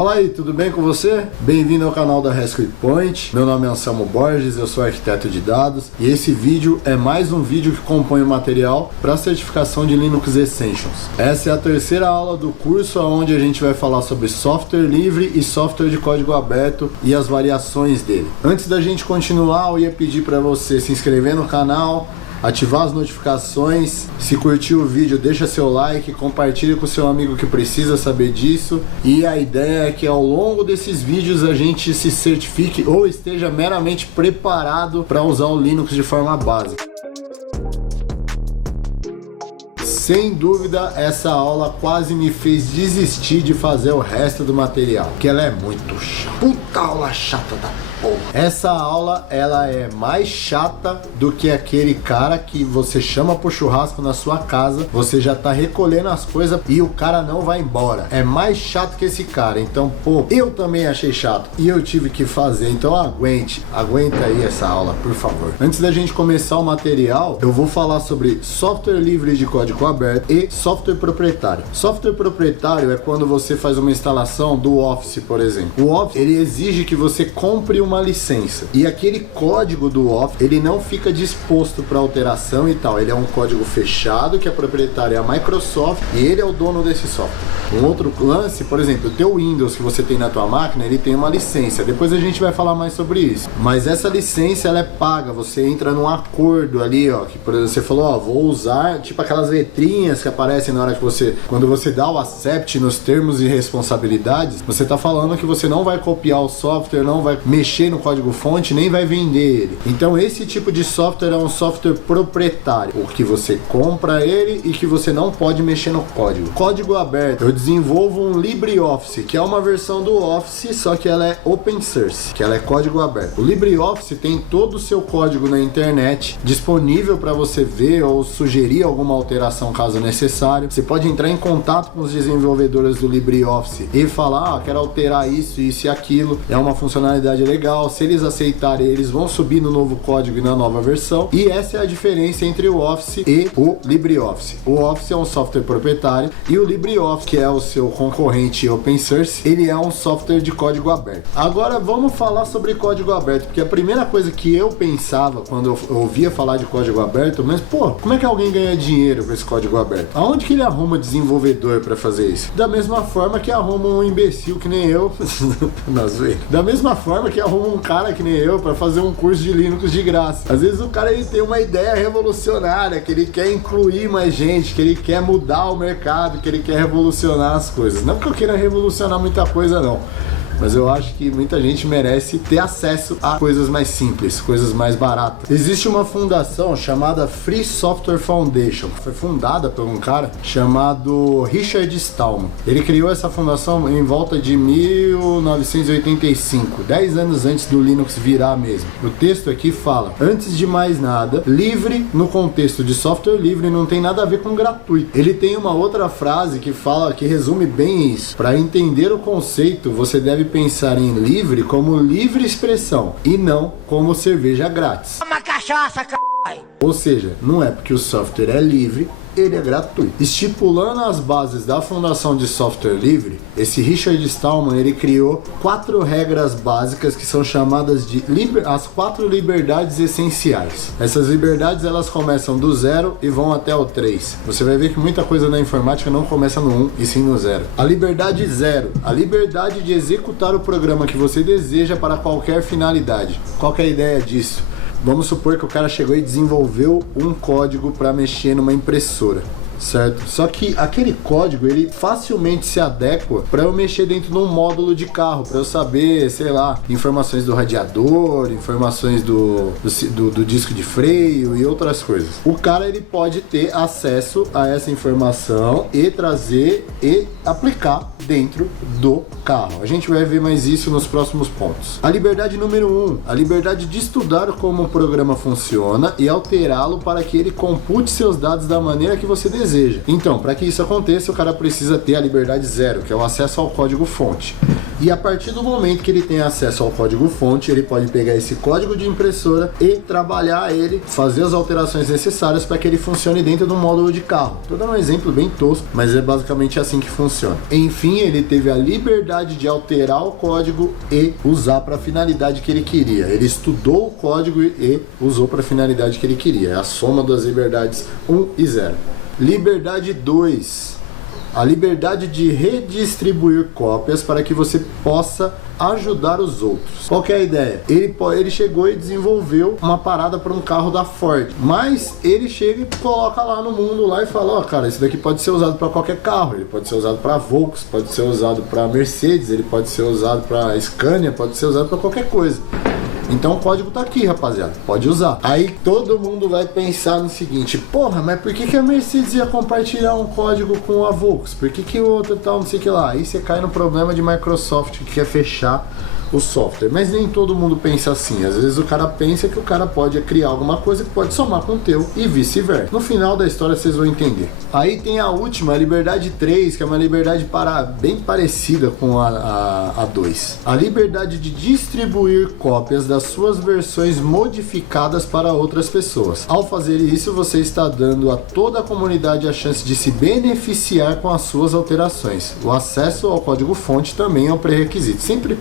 Fala aí, tudo bem com você? Bem-vindo ao canal da Rescue Point. Meu nome é Anselmo Borges, eu sou arquiteto de dados e esse vídeo é mais um vídeo que compõe o material para a certificação de Linux Essentials. Essa é a terceira aula do curso onde a gente vai falar sobre software livre e software de código aberto e as variações dele. Antes da gente continuar, eu ia pedir para você se inscrever no canal, ativar as notificações, se curtiu o vídeo deixa seu like, compartilha com seu amigo que precisa saber disso, e a ideia é que ao longo desses vídeos a gente se certifique ou esteja meramente preparado para usar o Linux de forma básica. Sem dúvida, essa aula quase me fez desistir de fazer o resto do material, que ela é muito chata. Puta aula chata da porra. Essa aula, ela é mais chata do que aquele cara que você chama pro churrasco na sua casa, você já tá recolhendo as coisas e o cara não vai embora. É mais chato que esse cara. Então, pô, eu também achei chato e eu tive que fazer. Então aguenta aí essa aula, por favor. Antes da gente começar o material, eu vou falar sobre software livre de código aberto e software proprietário. Software proprietário é quando você faz uma instalação do Office, por exemplo. O Office, ele exige que você compre uma licença. E aquele código do Office, ele não fica disposto para alteração e tal. Ele é um código fechado, que a proprietária é a Microsoft e ele é o dono desse software. Um outro lance, por exemplo, o teu Windows que você tem na tua máquina, ele tem uma licença. Depois a gente vai falar mais sobre isso. Mas essa licença, ela é paga. Você entra num acordo ali, ó, que por exemplo, você falou, ó, vou usar, tipo aquelas letrinhas que aparecem na hora que você, quando você dá o accept nos termos e responsabilidades, você tá falando que você não vai copiar o software, não vai mexer no código fonte, nem vai vender ele. Então esse tipo de software é um software proprietário, o que você compra ele e que você não pode mexer no código. Código aberto, eu desenvolvo um LibreOffice, que é uma versão do Office, só que ela é open source, que ela é código aberto. O LibreOffice tem todo o seu código na internet, disponível para você ver ou sugerir alguma alteração caso necessário. Você pode entrar em contato com os desenvolvedores do LibreOffice e falar, quero alterar isso e aquilo. É uma funcionalidade legal. Se eles aceitarem, eles vão subir no novo código e na nova versão. E essa é a diferença entre o Office e o LibreOffice. O Office é um software proprietário e o LibreOffice, que é o seu concorrente open source, ele é um software de código aberto. Agora vamos falar sobre código aberto, porque a primeira coisa que eu pensava quando eu ouvia falar de código aberto, mas pô, como é que alguém ganha dinheiro com esse código aberto? Aonde que ele arruma desenvolvedor para fazer isso? Da mesma forma que arruma um imbecil que nem eu, da mesma forma que arruma um cara que nem eu para fazer um curso de Linux de graça. Às vezes o cara ele tem uma ideia revolucionária, que ele quer incluir mais gente, que ele quer mudar o mercado, que ele quer revolucionar as coisas. Não que eu queira revolucionar muita coisa não, mas eu acho que muita gente merece ter acesso a coisas mais simples, coisas mais baratas. Existe uma fundação chamada Free Software Foundation, foi fundada por um cara chamado Richard Stallman. Ele criou essa fundação em volta de 1985, 10 anos antes do Linux virar mesmo. O texto aqui fala, antes de mais nada, livre no contexto de software livre não tem nada a ver com gratuito. Ele tem uma outra frase que fala, que resume bem isso. Para entender o conceito, você deve pensar em livre como livre expressão e não como cerveja grátis. Uma cachaça, c******. Ou seja, não é porque o software é livre, ele é gratuito. Estipulando as bases da fundação de software livre, esse Richard Stallman, ele criou 4 regras básicas que são chamadas de as 4 liberdades essenciais. Essas liberdades, elas começam do 0 e vão até o 3. Você vai ver que muita coisa na informática não começa no 1 e sim no 0. A liberdade 0, a liberdade de executar o programa que você deseja para qualquer finalidade. Qual que é a ideia disso? Vamos supor que o cara chegou e desenvolveu um código para mexer numa impressora, certo? Só que aquele código, ele facilmente se adequa para eu mexer dentro de um módulo de carro, para eu saber, sei lá, informações do radiador, informações do disco de freio e outras coisas. O cara, ele pode ter acesso a essa informação e trazer e aplicar dentro do carro. A gente vai ver mais isso nos próximos pontos. A liberdade número 1, a liberdade de estudar como o programa funciona e alterá-lo para que ele compute seus dados da maneira que você deseja. Então, para que isso aconteça, o cara precisa ter a liberdade 0, que é o acesso ao código fonte. E a partir do momento que ele tem acesso ao código-fonte, ele pode pegar esse código de impressora e trabalhar ele, fazer as alterações necessárias para que ele funcione dentro do módulo de carro. Estou dando um exemplo bem tosco, mas é basicamente assim que funciona. Enfim, ele teve a liberdade de alterar o código e usar para a finalidade que ele queria. Ele estudou o código e usou para a finalidade que ele queria. É a soma das liberdades 1 e 0. Liberdade 2. A liberdade de redistribuir cópias para que você possa ajudar os outros. Qual que é a ideia? Ele chegou e desenvolveu uma parada para um carro da Ford, mas ele chega e coloca lá no mundo lá e fala, ó, cara, esse daqui pode ser usado para qualquer carro, ele pode ser usado para Volkswagen, pode ser usado para Mercedes, ele pode ser usado para Scania, pode ser usado para qualquer coisa. Então o código tá aqui, rapaziada, pode usar. Aí todo mundo vai pensar no seguinte, porra, mas por que a Mercedes ia compartilhar um código com a Volkswagen? Por que o outro tal, não sei o que lá? Aí você cai no problema de Microsoft que quer fechar o software, mas nem todo mundo pensa assim. Às vezes o cara pensa que o cara pode criar alguma coisa que pode somar com o teu e vice-versa. No final da história vocês vão entender. Aí tem a última, a liberdade 3, que é uma liberdade bem parecida com a 2. A liberdade de distribuir cópias das suas versões modificadas para outras pessoas. Ao fazer isso, você está dando a toda a comunidade a chance de se beneficiar com as suas alterações. O acesso ao código-fonte também é um pré-requisito. Sempre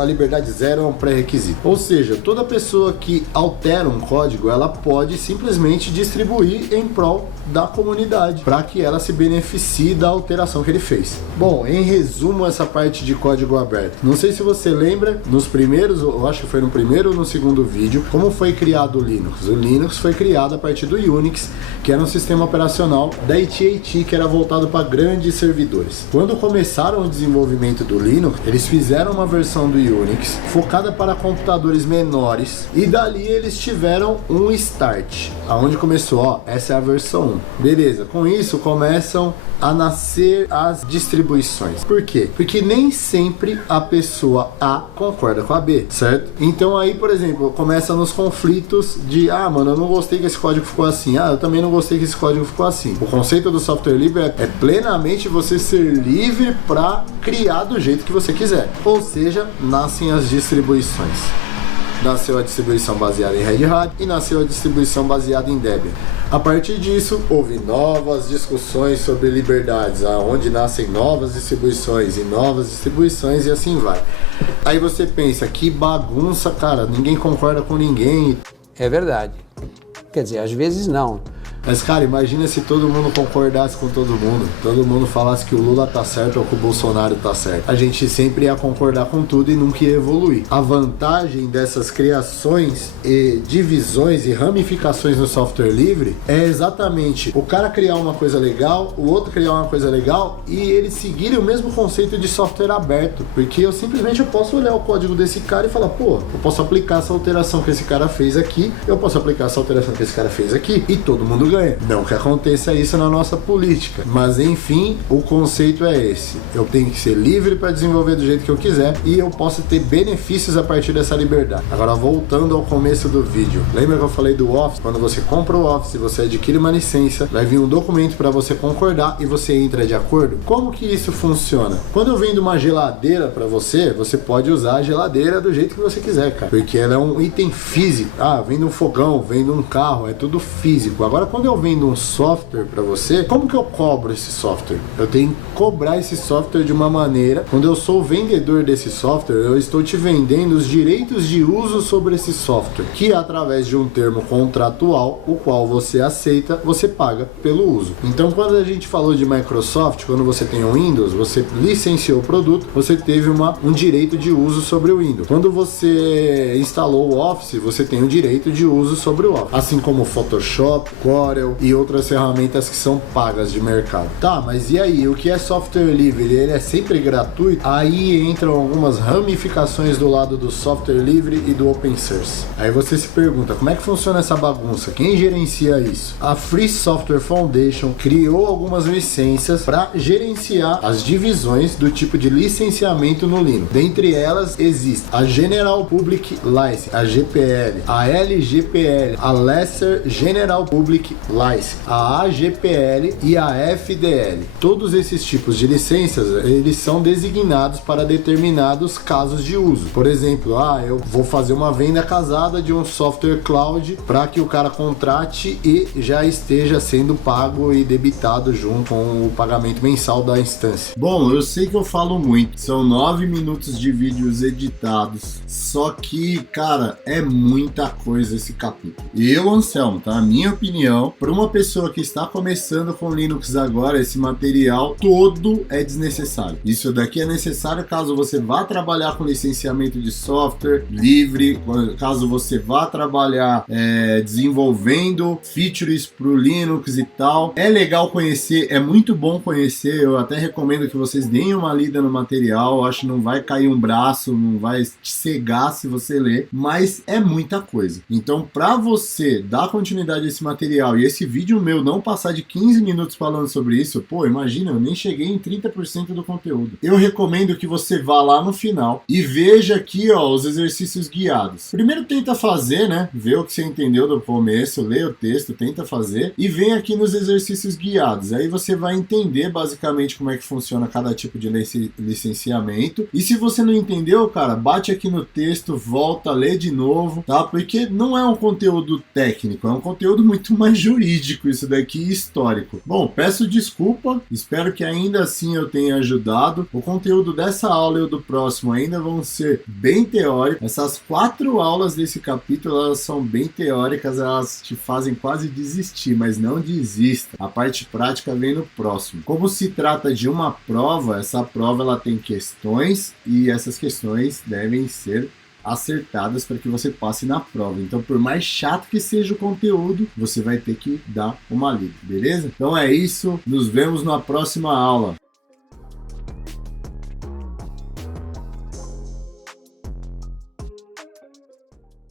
a liberdade 0 é um pré-requisito. Ou seja, toda pessoa que altera um código, ela pode simplesmente distribuir em prol da comunidade, para que ela se beneficie da alteração que ele fez. Bom, em resumo, essa parte de código aberto. Não sei se você lembra, nos primeiros, eu acho que foi no primeiro ou no segundo vídeo, como foi criado o Linux. O Linux foi criado a partir do Unix, que era um sistema operacional da AT&T, que era voltado para grandes servidores. Quando começaram o desenvolvimento do Linux, eles fizeram uma versão do Unix focada para computadores menores, e dali eles tiveram um start, aonde começou, ó, essa é a versão 1. Beleza, com isso começam a nascer as distribuições. Por quê? Porque nem sempre a pessoa A concorda com a B, certo? Então aí, por exemplo, começa nos conflitos de, mano, eu não gostei que esse código ficou assim, eu também não gostei que esse código ficou assim. O conceito do software livre é plenamente você ser livre para criar do jeito que você quiser. Ou seja, nascem as distribuições. Nasceu a distribuição baseada em Red Hat e nasceu a distribuição baseada em Debian. A partir disso, houve novas discussões sobre liberdades, onde nascem novas distribuições e assim vai. Aí você pensa, que bagunça, cara, ninguém concorda com ninguém. É verdade. Quer dizer, às vezes não. Mas, cara, imagina se todo mundo concordasse com todo mundo falasse que o Lula tá certo ou que o Bolsonaro tá certo. A gente sempre ia concordar com tudo e nunca ia evoluir. A vantagem dessas criações e divisões e ramificações no software livre é exatamente o cara criar uma coisa legal, o outro criar uma coisa legal e eles seguirem o mesmo conceito de software aberto. Porque eu simplesmente posso olhar o código desse cara e falar, pô, eu posso aplicar essa alteração que esse cara fez aqui, eu posso aplicar essa alteração que esse cara fez aqui e todo mundo ganha. Não que aconteça isso na nossa política, mas enfim, o conceito é esse. Eu tenho que ser livre para desenvolver do jeito que eu quiser e eu posso ter benefícios a partir dessa liberdade. Agora, voltando ao começo do vídeo, lembra que eu falei do Office? Quando você compra o Office, você adquire uma licença, vai vir um documento para você concordar e você entra de acordo. Como que isso funciona? Quando eu vendo uma geladeira para você, você pode usar a geladeira do jeito que você quiser, cara, porque ela é um item físico. Vendo um fogão, vendo um carro, é tudo físico. Agora, quando eu vendo um software para você, como que eu cobro esse software? Eu tenho que cobrar esse software de uma maneira, quando eu sou o vendedor desse software, eu estou te vendendo os direitos de uso sobre esse software, que através de um termo contratual, o qual você aceita, você paga pelo uso. Então, quando a gente falou de Microsoft, quando você tem o Windows, você licenciou o produto, você teve um direito de uso sobre o Windows. Quando você instalou o Office, você tem o direito de uso sobre o Office, assim como o Photoshop, Corel e outras ferramentas que são pagas de mercado. Tá, mas e aí? O que é software livre? Ele é sempre gratuito? Aí entram algumas ramificações do lado do software livre e do open source. Aí você se pergunta, como é que funciona essa bagunça? Quem gerencia isso? A Free Software Foundation criou algumas licenças para gerenciar as divisões do tipo de licenciamento no Linux. Dentre elas existe a General Public License, a GPL, a LGPL, a Lesser General Public License, a AGPL e a FDL. Todos esses tipos de licenças, eles são designados para determinados casos de uso. Por exemplo, eu vou fazer uma venda casada de um software cloud para que o cara contrate e já esteja sendo pago e debitado junto com o pagamento mensal da instância. Bom, eu sei que eu falo muito, são 9 minutos de vídeos editados, só que, cara, é muita coisa esse capítulo. Eu, Anselmo, tá? A minha opinião, para uma pessoa que está começando com Linux agora, esse material todo é desnecessário. Isso daqui é necessário caso você vá trabalhar com licenciamento de software livre, caso você vá trabalhar desenvolvendo features para o Linux e tal. É legal conhecer, é muito bom conhecer, eu até recomendo que vocês deem uma lida no material, acho que não vai cair um braço, não vai te cegar se você ler, mas é muita coisa. Então, para você dar continuidade a esse material e esse vídeo meu não passar de 15 minutos falando sobre isso, imagina, eu nem cheguei em 30% do conteúdo. Eu recomendo que você vá lá no final e veja aqui, os exercícios guiados. Primeiro tenta fazer, né? Vê o que você entendeu do começo, lê o texto, tenta fazer e vem aqui nos exercícios guiados. Aí você vai entender basicamente como é que funciona cada tipo de licenciamento. E se você não entendeu, cara, bate aqui no texto, volta, lê de novo, tá? Porque não é um conteúdo técnico, é um conteúdo muito mais jurídico isso daqui, histórico. Bom, peço desculpa, espero que ainda assim eu tenha ajudado. O conteúdo dessa aula e o do próximo ainda vão ser bem teóricos. Essas 4 aulas desse capítulo, elas são bem teóricas, elas te fazem quase desistir, mas não desista. A parte prática vem no próximo. Como se trata de uma prova, essa prova ela tem questões e essas questões devem ser acertadas para que você passe na prova. Então, por mais chato que seja o conteúdo, você vai ter que dar uma lida, beleza? Então é isso, nos vemos na próxima aula.